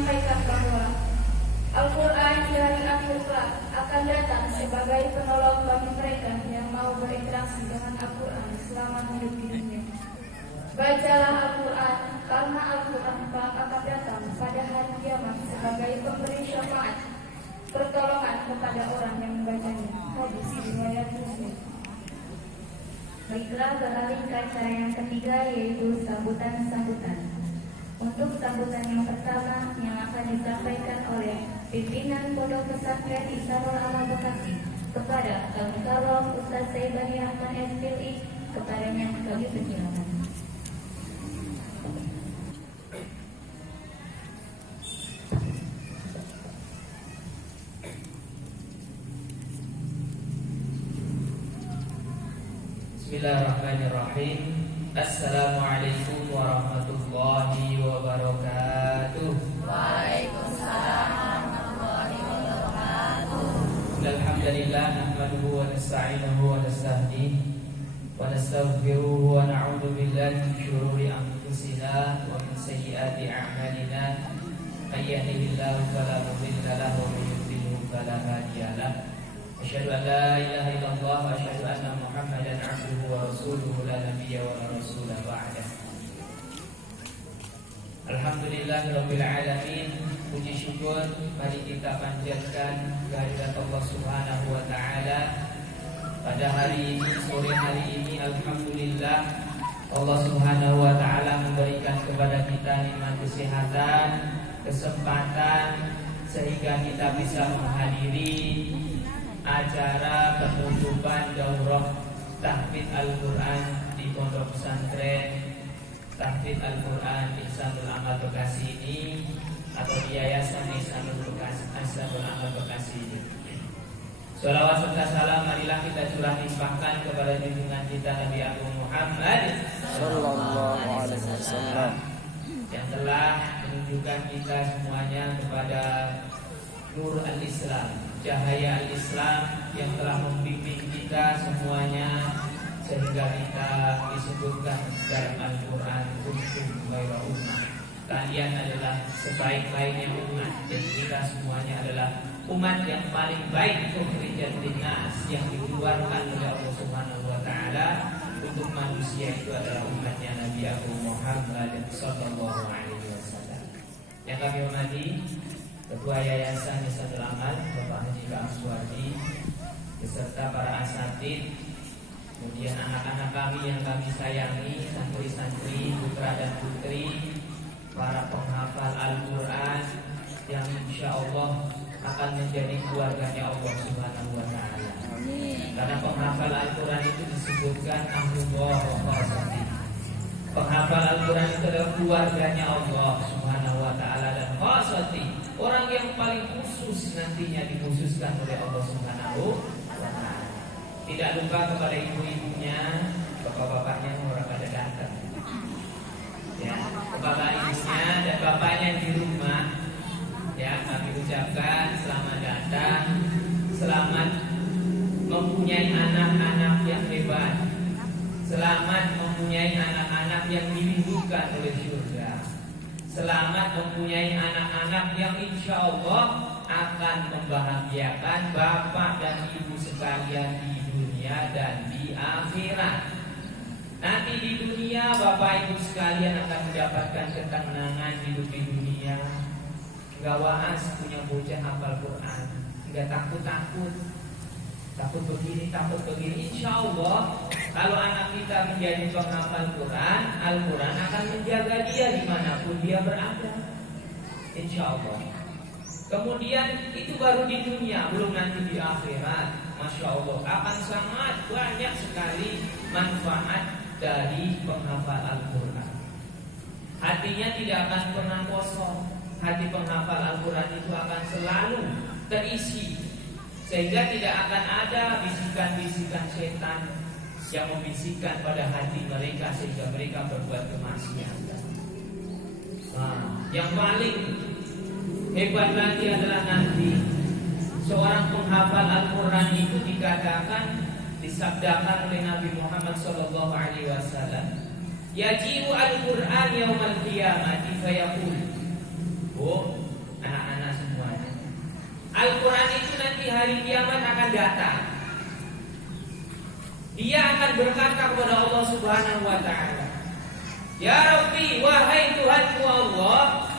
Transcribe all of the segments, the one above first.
menyampaikan bahwa Al-Quran di hari akhir kelak akan datang sebagai penolong bagi mereka yang mau berinteraksi dengan Al-Quran selama hidup di dunia. Bacalah Al-Quran karena Al-Quran akan datang pada hari kiamat sebagai pemberi syafaat, pertolongan kepada orang yang membacanya. Hadis riwayat Muslim. Baiklah, beralih ke acara yang ketiga, yaitu sambutan-sambutan. Untuk sambutan yang pertama yang akan disampaikan oleh pimpinan Pondok Pesantren Ihsanul Amal Bekasi kepada Al-Mukarram Ustaz Saibani Ahmad SPLI, kepadanya kami persilakan. Bismillahirrahmanirrahim. Assalamualaikum warahmatullahi wabarakatuh. Waalaikumsalam warahmatullahi wabarakatuh. Alhamdulillah nahmaduhu wa nasta'inuhu wa nasta'hdihi wa nastaghfiruhu wa na'udzu billahi min shururi anfusina wa min sayyiati a'malina. May yahdihillahu fala mudilla lahu wa may yudlilhu fala hadiya lahu. Asyhadu an la ilaha illallah wa asyhadu anna Muhammadan 'abduhu wa rasuluhu la nabiyya wa la rasula ba'dah. Alhamdulillahirabbil alamin. Puji syukur mari kita panjatkan kehadirat Allah Subhanahu wa taala pada hari ini, sore hari ini. Alhamdulillah Allah Subhanahu wa taala memberikan kepada kita nikmat kesehatan, kesempatan sehingga kita bisa menghadiri acara penutupan daurah tahfidz Al-Quran di Pondok Pesantren Tahfidz Al-Quran Ihsanul Amal Bekasi ini, atau di Yayasan Ihsanul Amal Bekasi ini. Shalawat serta salam marilah kita curah limpahkan kepada junjungan kita Nabi Agung Muhammad Sallallahu Alaihi Wasallam yang telah menunjukkan kita semuanya kepada Nur al-Islam, cahaya al-Islam yang telah membimbing kita semuanya sehingga kita disebutkan dalam Al-Quran, kuntum khairu ummah, kalian adalah sebaik-baiknya umat, dan kita semuanya adalah umat yang paling baik, ukhrijat linnas, yang dikeluarkan oleh Allah Subhanahu wa taala untuk manusia. Itu adalah umatnya Nabi Agung Muhammad sallallahu alaihi wasallam. Yang kami hormati Ketua Yayasan Ihsanul Amal Bapak Haji Ka'am Suwardi beserta para asatidz, kemudian anak-anak kami yang kami sayangi, santri-santri, putra dan putri, para penghafal Al-Quran yang insya Allah akan menjadi keluarganya Allah Subhanahu wa taala. Karena penghafal Al-Quran itu disebutkan ahlullah wa khasatih. Penghafal Al-Quran itu adalah keluarganya Allah Subhanahu wa taala dan khasatih, orang yang paling khusus nantinya dikhususkan oleh Allah Subhanahu wa taala. Tidak lupa kepada ibu-ibunya, bapak-bapaknya orang pada datang. Ya, kepada ibunya dan bapaknya di rumah, ya, kami ucapkan selamat datang, selamat mempunyai anak-anak yang hebat, selamat mempunyai anak-anak yang dirindukan oleh surga, selamat mempunyai anak-anak yang insya Allah akan membahagiakan bapak dan ibu sekalian di dunia dan di akhirat. Nanti di dunia bapak ibu sekalian akan mendapatkan ketenangan hidup di dunia. Gak waas punya bocah hafal Quran, gak takut-takut, takut begini, takut begini. Insya Allah kalau anak kita menjadi penghafal Quran, Al-Quran akan menjaga dia dimanapun dia berada, insya Allah. Kemudian itu baru di dunia, belum nanti di akhirat. Masya Allah akan sangat banyak sekali manfaat dari penghafal Al-Quran. Hatinya tidak akan pernah kosong. Hati penghafal Al-Quran itu akan selalu terisi, sehingga tidak akan ada bisikan-bisikan setan yang membisikkan pada hati mereka sehingga mereka berbuat kemaksiatan. Nah, yang paling hebat lagi adalah nanti seorang penghafal Al-Quran itu dikatakan, disabdakan oleh Nabi Muhammad sallallahu alaihi wasallam, yaji'u al-Quran yaumal qiyamati fayaqul, oh, kepada Allah Subhanahu wa taala. Ya Rabbi, wahai Tuhanku Allah,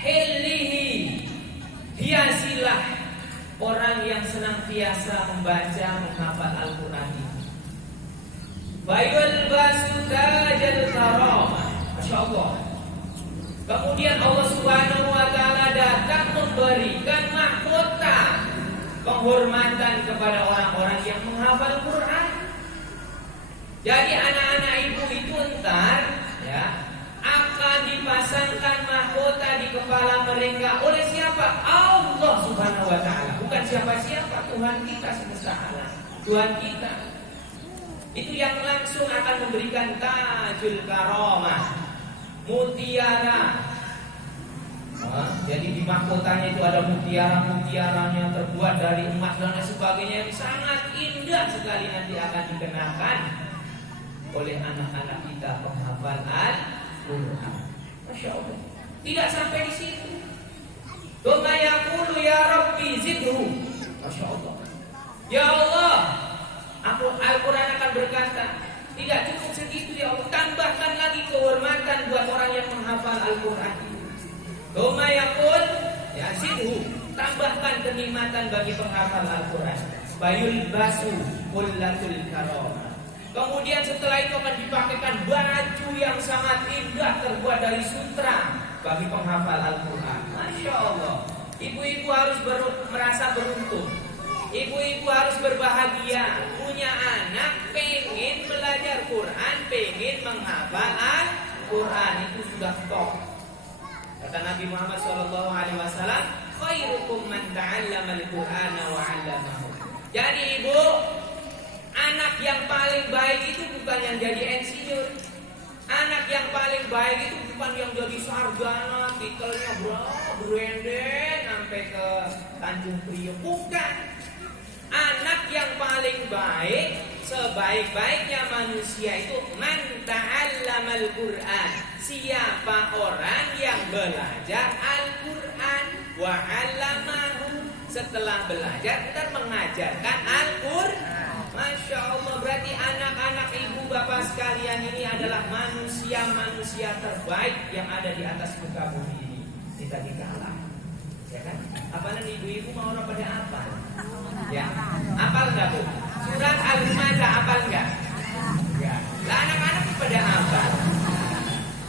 hilihi, hiasilah orang yang senantiasa membaca menghafal Al-Qur'an ini. Bayul basutajal karamah. Masya Allah. Kemudian Allah Subhanahu wa taala datang memberikan mahkota penghormatan kepada orang-orang yang menghafal Quran. Jadi anak-anak ibu itu entar ya akan dipasangkan mahkota di kepala mereka oleh siapa? Allah Subhanahu wa taala. Bukan siapa-siapa, Tuhan kita semesta alam. Tuhan kita. Itu yang langsung akan memberikan tajul karamah, mutiara. Jadi di mahkotanya itu ada mutiara-mutiaranya terbuat dari emas dan lain sebagainya yang sangat indah sekali nanti akan dikenakan oleh anak-anak kita penghafal Al-Qur'an. Masya Allah. Tidak sampai di situ. Tsumma yaqulu ya Rabbi zidhu. Masya Allah. Ya Allah, Al-Quran akan berkata, tidak cukup segitu ya Allah, tambahkan lagi kehormatan buat orang yang menghafal Al-Quran. Tsumma yaqul ya zidhu, tambahkan kenikmatan bagi penghafal Al-Quran. Bayul basu kullatul karamah. Kemudian setelah itu akan dipakaikan baju yang sangat indah terbuat dari sutra bagi penghafal Al-Quran. Masya Allah. Ibu-ibu harus merasa beruntung. Ibu-ibu harus berbahagia punya anak pengen belajar Quran, pengen menghafal Al-Quran. Itu sudah top. Kata Nabi Muhammad SAW, khairukum man ta'allama al-Qur'ana wa 'allamahu. Jadi ibu, anak yang paling baik itu bukan yang jadi insinyur. Anak yang paling baik itu bukan yang jadi sarjana, titelnya branded sampai ke Tanjung Priok. Bukan. Anak yang paling baik, sebaik-baiknya manusia itu man ta'allamal Qur'an. Siapa orang yang belajar Al-Qur'an wa 'allamahu, setelah belajar dan mengajarkan Al-Qur'an. Masya Allah, berarti anak-anak ibu bapak sekalian ini adalah manusia-manusia terbaik yang ada di atas muka bumi ini. Kita dikalah, ya kan? Apalagi ibu-ibu mau orang pada apa? Ya, apal nggak bu? Surat Al-Ma'idah apal nggak? Ya. Lah anak-anak pada apa?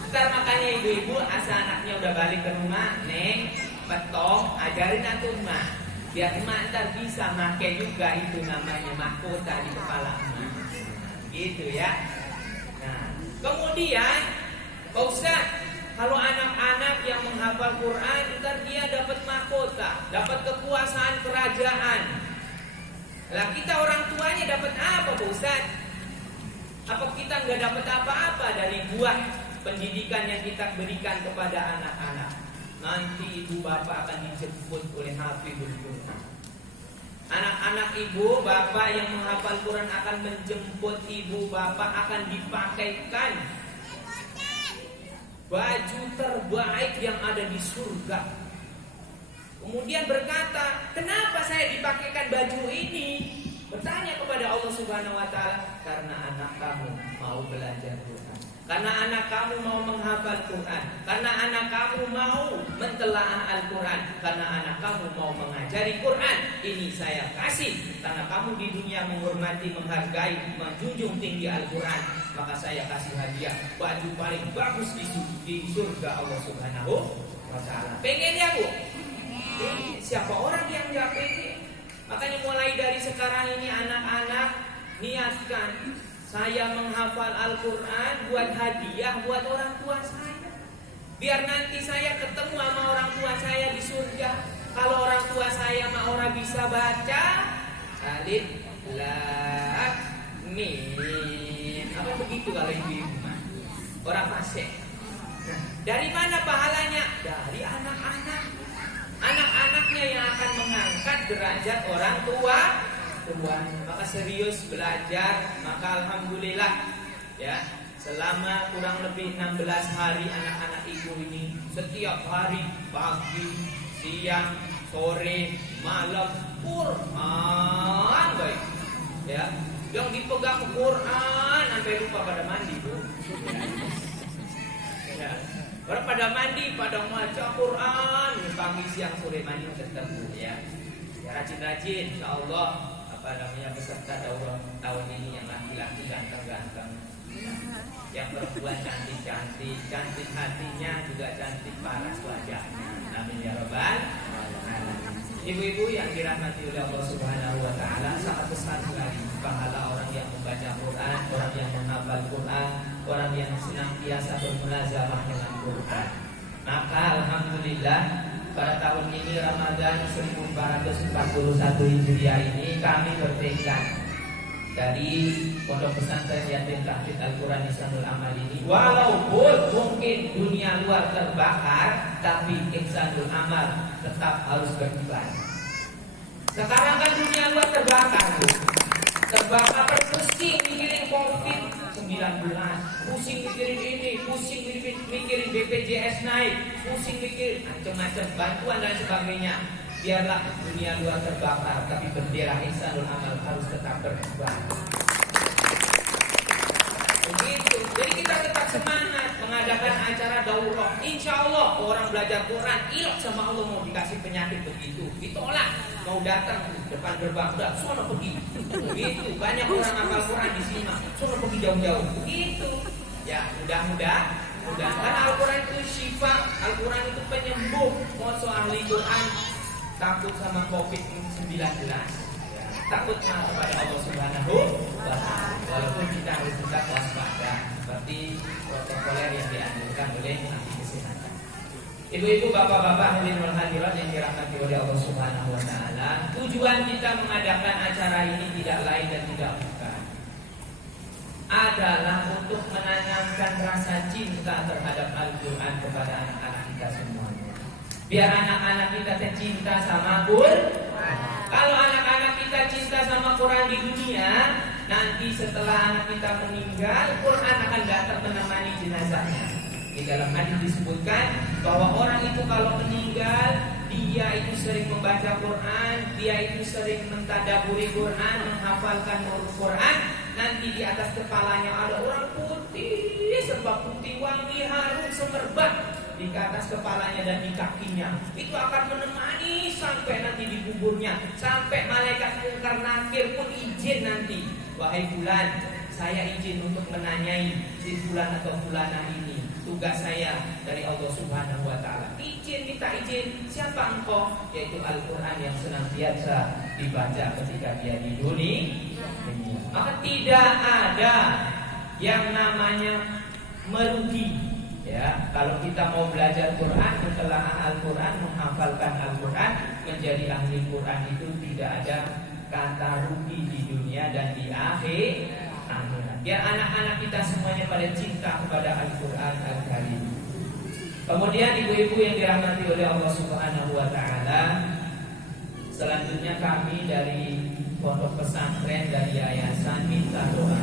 Ntar makanya ibu-ibu asal anaknya udah balik ke rumah, neng, petong, ajarin antum mah. Biar emak ntar bisa make juga itu namanya mahkota di kepala emak. Gitu ya. Nah, kemudian Pak Ustaz, kalau anak-anak yang menghafal Quran ntar dia dapat mahkota, dapat kekuasaan kerajaan. Lah kita orang tuanya dapat apa Pak Ustaz? Apa kita nggak dapat apa-apa dari buah pendidikan yang kita berikan kepada anak-anak? Nanti ibu bapak akan dijemput oleh hafizul Quran. Anak-anak ibu bapak yang menghafal Quran akan menjemput ibu bapak, akan dipakaikan baju terbaik yang ada di surga. Kemudian berkata, kenapa saya dipakaikan baju ini? Bertanya kepada Allah Subhanahu wa taala, karena anak kamu mau belajar Quran, karena anak kamu mau menghafal Quran, karena anak kamu mau mentelaah Al-Quran, karena anak kamu mau mengajari Quran. Ini saya kasih karena kamu di dunia menghormati, menghargai, menjunjung tinggi Al-Quran, maka saya kasih hadiah baju paling bagus di surga Allah Subhanahu wa taala. Pengen ya bu? Siapa orang yang nggak pengen? Makanya mulai dari sekarang ini anak-anak niatkan, saya menghafal Al-Quran buat hadiah buat orang tua saya. Biar nanti saya ketemu sama orang tua saya di surga. Kalau orang tua saya sama orang bisa baca alif lam mim, apa begitu kalau ibu-ibu orang fasih. Nah, dari mana pahalanya? Dari anak-anak. Anak-anaknya yang akan mengangkat derajat orang tua. Maka serius belajar, maka alhamdulillah ya, selama kurang lebih 16 hari anak-anak ibu ini setiap hari pagi, siang, sore, malam Quran baik ya. Yang dipegang Quran sampai lupa pada mandi, Bu. Ya. Orang pada mandi, pada baca Quran, pagi siang sore mandi tetap, Bu, ya. Ya, rajin-rajin, insyaallah peserta daurah tahun ini yang laki-laki ganteng-ganteng, yang perempuan cantik-cantik, cantik hatinya juga cantik paras wajahnya. Amin ya rabbal alamin. Ibu-ibu yang dirahmati oleh Allah Subhanahu wa taala, sangat besar sekali pahala orang yang membaca Quran, orang yang menghafal Quran, orang yang senantiasa bermulazamah dengan Quran. Maka alhamdulillah pada tahun ini Ramadan 1441 Hijriah ini kami bertekad dari Pondok Pesantren Yatim Tahfidz Al-Quran Ihsanul Amal ini, walaupun mungkin dunia luar terbakar, tapi Ihsanul Amal tetap harus berkibar. Sekarang kan dunia luar terbakar, Bu. Terbakar pusing mikirin COVID-19, pusing mikirin ini, pusing mikirin BPJS naik, pusing mikirin macam-macam bantuan dan sebagainya. Biarlah dunia luar terbakar, tapi bendera Ihsanul Amal harus tetap berkibar. Begitu. Jadi kita tetap semangat mengadakan acara daurah. Insya Allah orang belajar Quran, ilok sama Allah mau dikasih penyakit begitu, ditolak. Mau datang depan gerbang, udah sono pergi. Begitu. Banyak orang hafal Quran di sini, sono pergi jauh-jauh. Begitu. Ya, mudah-mudahan. Karena Al-Quran itu syifa, Al-Quran itu penyembuh. Mau ahli Quran takut sama COVID-19, ya. Takut kepada Allah Subhanahu wa ta'ala. Walaupun kita harus tetap waspada seperti protokoler yang dianjurkan oleh ahli kesehatan. Ibu-ibu, bapak-bapak, hadirin wal hadirat yang dirahmati oleh Allah Subhanahu wa ta'ala, tujuan kita mengadakan acara ini tidak lain dan tidak bukan adalah untuk menanamkan rasa cinta terhadap Al-Quran kepada anak-anak kita semuanya. Biar anak-anak kita cinta sama Quran. Kalau anak-anak kita cinta sama Quran di dunia, nanti setelah anak kita meninggal, Quran akan datang menemani jenazahnya. Di dalam hadis disebutkan bahwa orang itu kalau meninggal, dia itu sering membaca Quran, dia itu sering mentadaburi Quran, menghafalkan Quran. Nanti di atas kepalanya ada orang putih, serba putih, wangi, harum, semerbak di atas kepalanya dan di kakinya. Itu akan menemani sampai nanti di kuburnya, sampai malaikat Munkar Nakir pun izin nanti, wahai fulan, saya izin untuk menanyai si fulan atau fulana ini. Tugas saya dari Allah Subhanahu wa ta'ala. Izin, minta izin. Siapa engkau? Yaitu Al-Quran yang senantiasa dibaca ketika dia di dunia. Maka tidak ada yang namanya merugi. Ya, kalau kita mau belajar Quran, mentelaah Al-Quran, menghafalkan Al-Quran, menjadi ahli Quran itu tidak ada kata rugi di dunia dan di akhirat. Biar anak-anak kita semuanya pada cinta kepada Al-Quran Al-Karim. Kemudian ibu-ibu yang dirahmati oleh Allah Subhanahu wa ta'ala, selanjutnya kami dari Pondok Pesantren, dari Yayasan minta doa.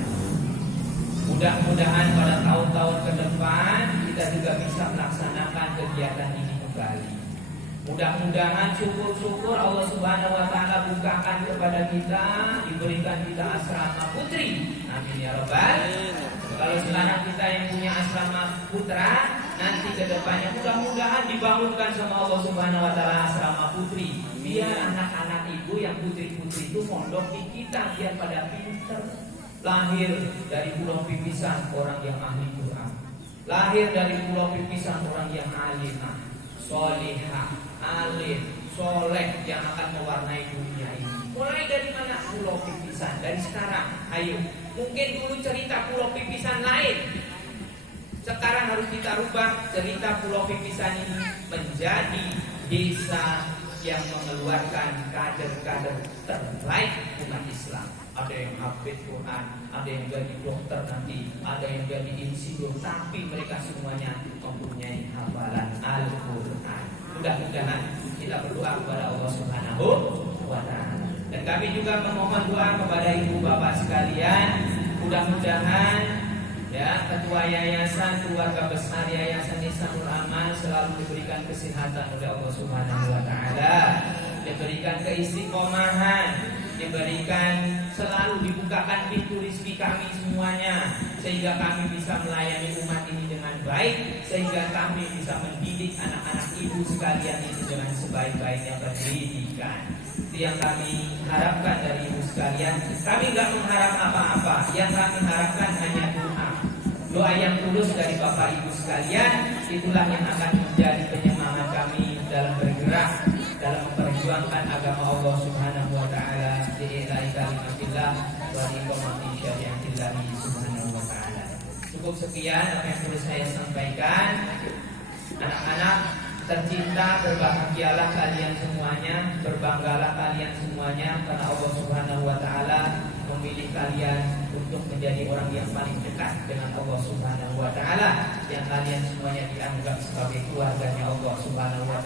Mudah-mudahan pada tahun-tahun ke depan kita juga bisa melaksanakan kegiatan ini kembali. Mudah-mudahan syukur-syukur Allah Subhanahu wa ta'ala bukakan kepada kita, diberikan kita asrama putri. Amin ya rabbal. Kalau sekarang kita yang punya asrama putra, nanti ke depannya mudah-mudahan dibangunkan sama Allah Subhanahu wa ta'ala asrama putri. Biar anak-anak ibu yang putri-putri itu mondok di kita, biar pada pinter. Lahir dari Pulau Pipisan orang yang ahli Quran. Lahir dari Pulau Pipisan orang yang alimah, solihah, alim, soleh yang akan mewarnai dunia ini. Mulai dari mana? Pulau Pipisan. Dari sekarang, ayo. Mungkin dulu cerita Pulau Pipisan lain. Sekarang harus kita rubah cerita Pulau Pipisan ini menjadi desa yang mengeluarkan kader-kader terbaik umat Islam. Ada yang hafid Quran, ada yang jadi dokter nanti, ada yang jadi insinyur, tapi mereka semuanya mempunyai hafalan Al-Quran. Mudah-mudahan kita berdoa kepada Allah Subhanahu wa ta'ala. Dan kami juga memohon doa kepada ibu bapak sekalian, mudah-mudahan ya ketua yayasan, keluarga besar Yayasan Ihsanul Amal selalu diberikan kesehatan oleh Allah Subhanahu wa ta'ala, diberikan keistiqomahan, diberikan, selalu dibukakan pintu rezeki kami semuanya, sehingga kami bisa melayani umat ini dengan baik, sehingga kami bisa mendidik anak-anak ibu sekalian itu dengan sebaik-baiknya pendidikan. Itu yang kami harapkan dari ibu sekalian. Kami nggak mengharap apa-apa, yang kami harapkan hanya doa. Doa yang tulus dari Bapak Ibu sekalian, itulah yang akan menjadi penyemangat kami dalam bergerak, dalam memperjuangkan agama Allah Subhanahu wa taala, bi'ilahi kalimatillah wa iqamati syariatillah Subhanahu wa taala. Cukup sekian apa yang perlu saya sampaikan. Anak-anak tercinta, berbahagialah kalian semuanya, berbanggalah kalian semuanya, karena Allah Subhanahu wa taala memilih kalian untuk menjadi orang yang paling dekat dengan Allah Subhanahu wa taala, yang kalian semuanya dianggap sebagai keluarganya Allah Subhanahu wa taala.